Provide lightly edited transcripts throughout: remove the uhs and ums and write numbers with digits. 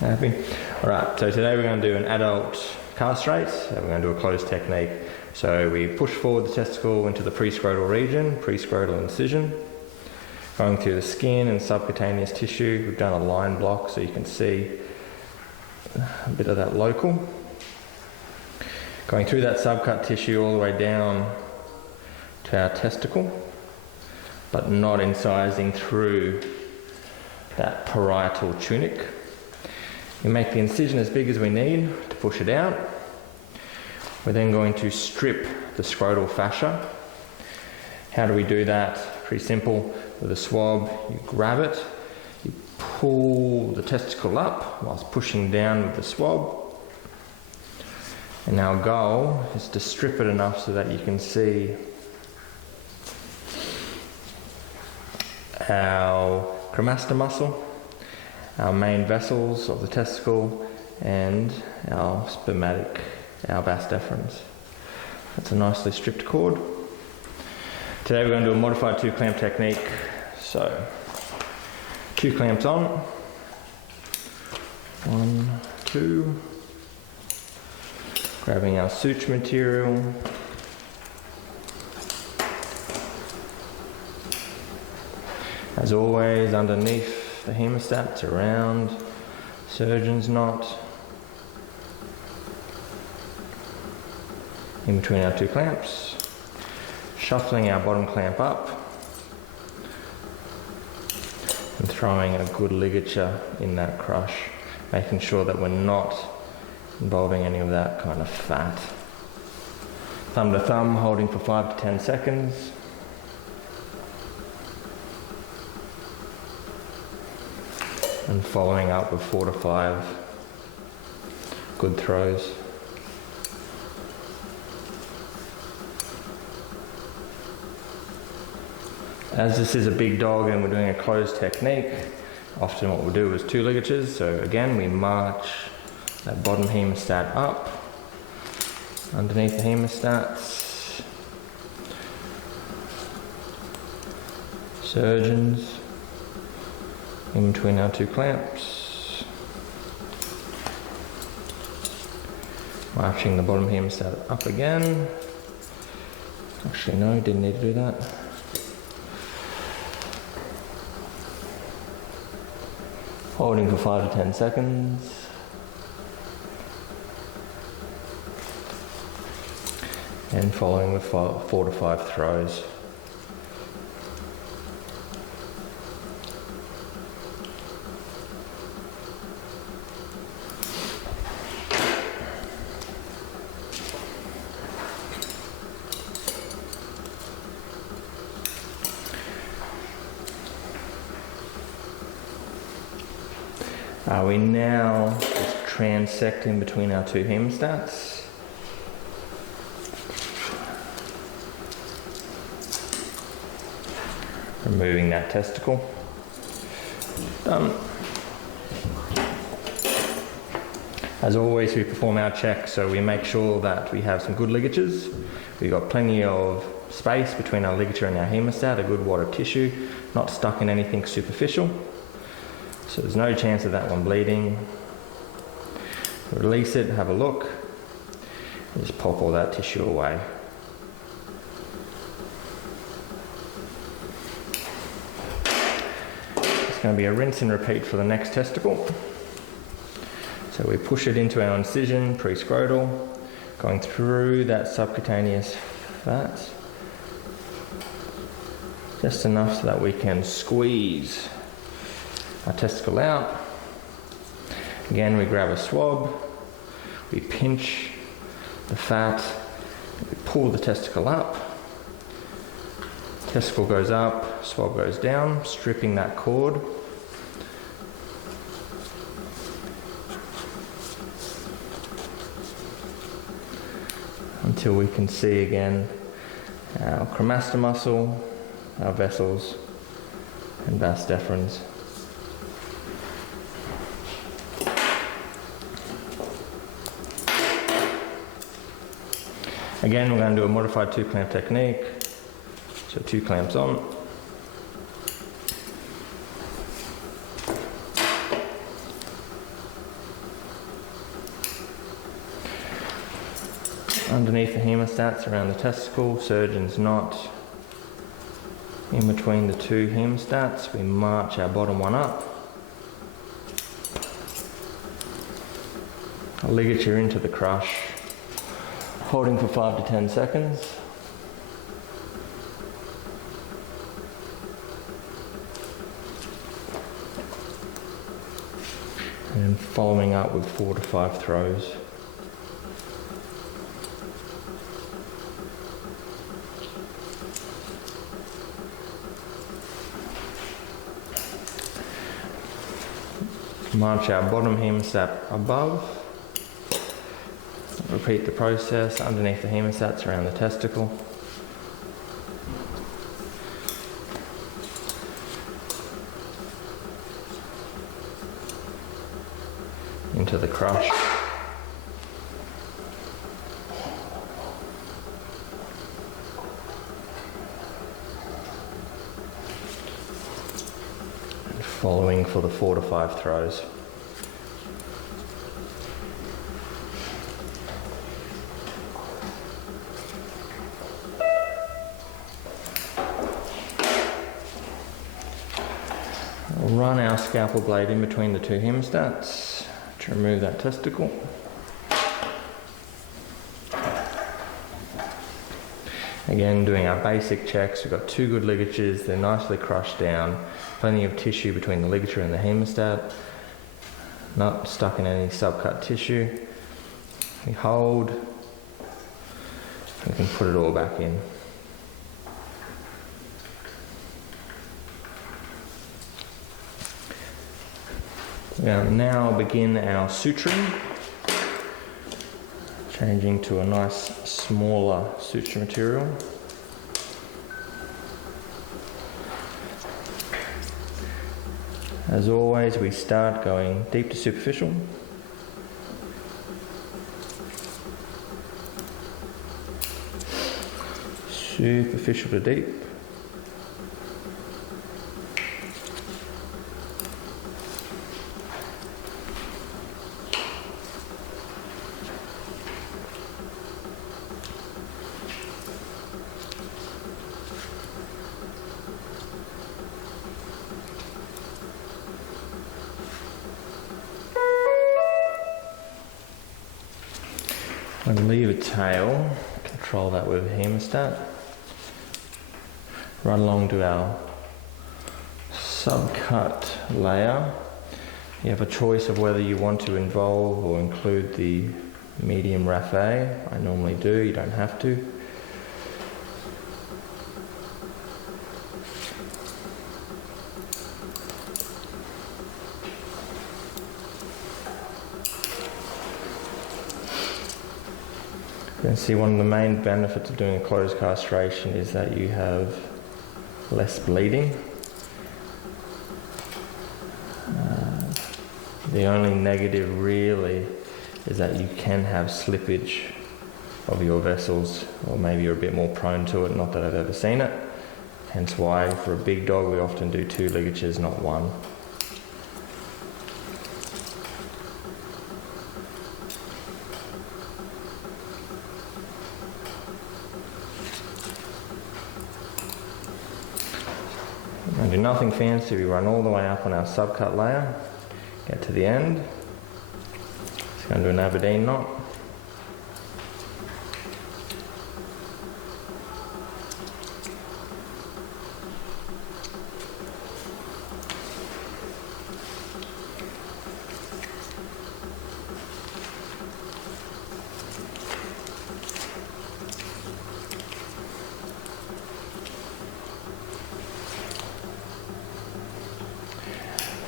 Happy? Alright, so today we're going to do an adult castrate. We're going to do a closed technique. So we push forward the testicle into the prescrotal region, prescrotal incision. Going through the skin and subcutaneous tissue. We've done a line block so you can see a bit of that local. Going through that subcut tissue all the way down to our testicle, but not incising through that parietal tunic. We make the incision as big as we need to push it out. We're then going to strip the scrotal fascia. How do we do that? Pretty simple. With a swab, you grab it, you pull the testicle up whilst pushing down with the swab. And our goal is to strip it enough so that you can see our cremaster muscle, our main vessels of the testicle, and our spermatic, our vas deferens. That's a nicely stripped cord. Today we're going to do a modified 2-clamp technique. So, 2 clamps on. 1, 2. Grabbing our suture material. As always, underneath the hemostats, around surgeon's knot. In between our 2 clamps. Shuffling our bottom clamp up. And throwing a good ligature in that crush. Making sure that we're not involving any of that kind of fat. Thumb to thumb, holding for 5 to 10 seconds. And following up with 4 to 5 good throws. As this is a big dog and we're doing a closed technique, often what we'll do is 2 ligatures. So again, we march that bottom hemostat up, underneath the hemostats. Surgeons, in between our 2 clamps. Marching the bottom hemostat up again. Actually no, didn't need to do that. Holding for 5 to 10 seconds. And following with 4 to 5 throws. We now just transecting between our 2 hemostats. Removing that testicle. Done. As always, we perform our check, so we make sure that we have some good ligatures. We've got plenty of space between our ligature and our hemostat, a good wad of tissue, not stuck in anything superficial. So there's no chance of that one bleeding. Release it, have a look, and just pop all that tissue away. It's going to be a rinse and repeat for the next testicle. So we push it into our incision, prescrotal, going through that subcutaneous fat, just enough so that we can squeeze our testicle out. Again, we grab a swab, we pinch the fat, we pull the testicle up, testicle goes up, swab goes down, stripping that cord. Until we can see again our cremaster muscle, our vessels, and vas deferens. Again, we're going to do a modified 2-clamp technique. So 2 clamps on. Underneath the hemostats around the testicle, surgeon's knot. In between the two hemostats, we march our bottom one up. A ligature into the crush, holding for 5 to 10 seconds. And following up with 4 to 5 throws. March our bottom hemostat above. Repeat the process underneath the hemostats around the testicle. Into the crush. And following for the 4 to 5 throws. We'll run our scalpel blade in between the two hemostats to remove that testicle. Again, doing our basic checks. We've got 2 good ligatures, they're nicely crushed down, plenty of tissue between the ligature and the hemostat, not stuck in any subcut tissue. We hold, we can put it all back in. We'll now begin our suturing, changing to a nice smaller suture material. As always, we start going deep to superficial. Superficial to deep. And leave a tail, control that with a hemostat. Run along to our subcut layer. You have a choice of whether you want to involve or include the medium raphe. I normally do, you don't have to. You can see one of the main benefits of doing a closed castration is that you have less bleeding. The only negative really is that you can have slippage of your vessels, or maybe you're a bit more prone to it, not that I've ever seen it. Hence why for a big dog we often do 2 ligatures, not 1. And do nothing fancy, we run all the way up on our subcut layer, get to the end, just going to do an Aberdeen knot.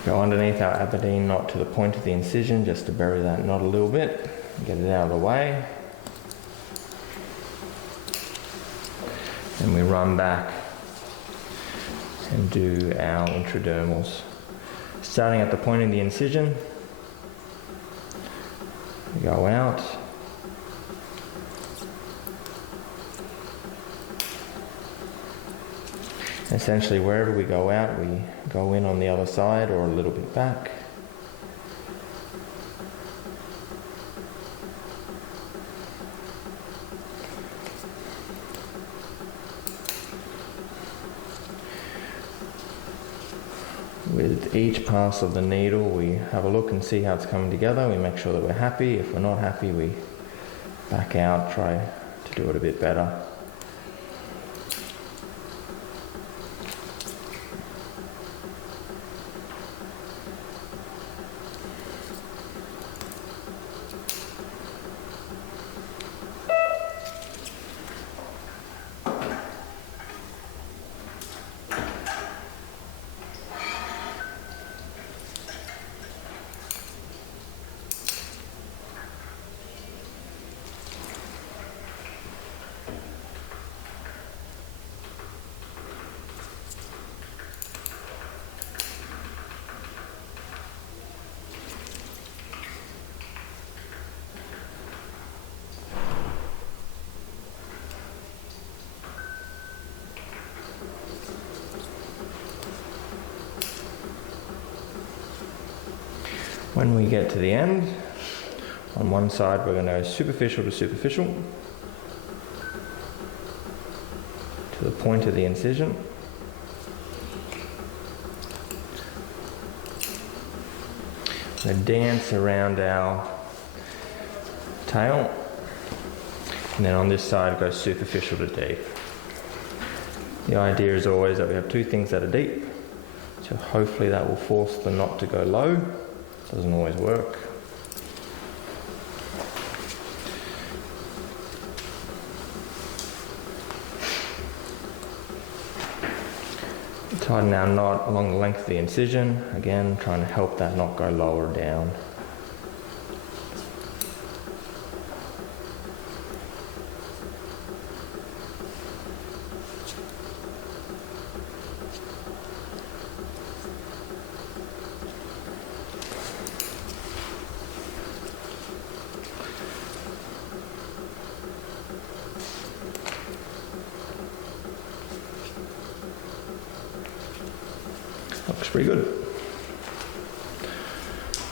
Go underneath our Aberdeen knot to the point of the incision just to bury that knot a little bit, get it out of the way. And we run back and do our intradermals. Starting at the point of the incision, we go out. Essentially, wherever we go out, we go in on the other side or a little bit back. With each pass of the needle, we have a look and see how it's coming together. We make sure that we're happy. If we're not happy, we back out, try to do it a bit better. When we get to the end, on one side we're going to go superficial to superficial, to the point of the incision. We're going to dance around our tail, and then on this side go superficial to deep. The idea is always that we have two things that are deep, so hopefully that will force the knot to go low. Doesn't always work. Tighten our knot along the length of the incision, again trying to help that knot go lower down. Looks pretty good.